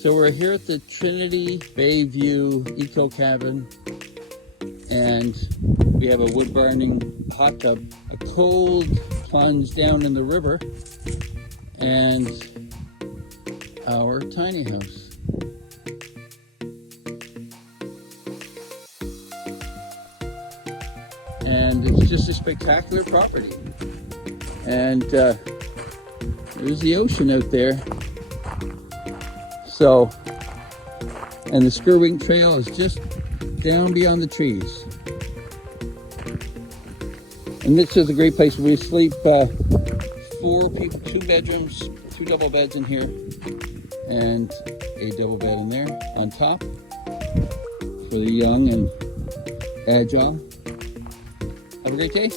So we're here at the Trinity Bayview Eco Cabin, and we have a wood burning hot tub, a cold plunge down in the river, and our tiny house. And it's just a spectacular property. And there's the ocean out there. So, and the Skirwing Trail is just down beyond the trees. And this is a great place where we sleep. 4 people, 2 bedrooms, 2 double beds in here, and a double bed in there on top for the young and agile. Have a great day.